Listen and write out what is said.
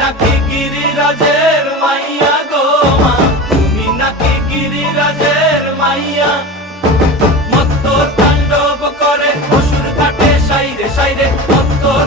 নাকি গিরিরাজের মাইয়া গো মা, তুমি নাকি গিরিরাজের মাইয়া। মত্তর তাণ্ডব করে অসুর ঘাটে সাইরে সাইরে, মত্তর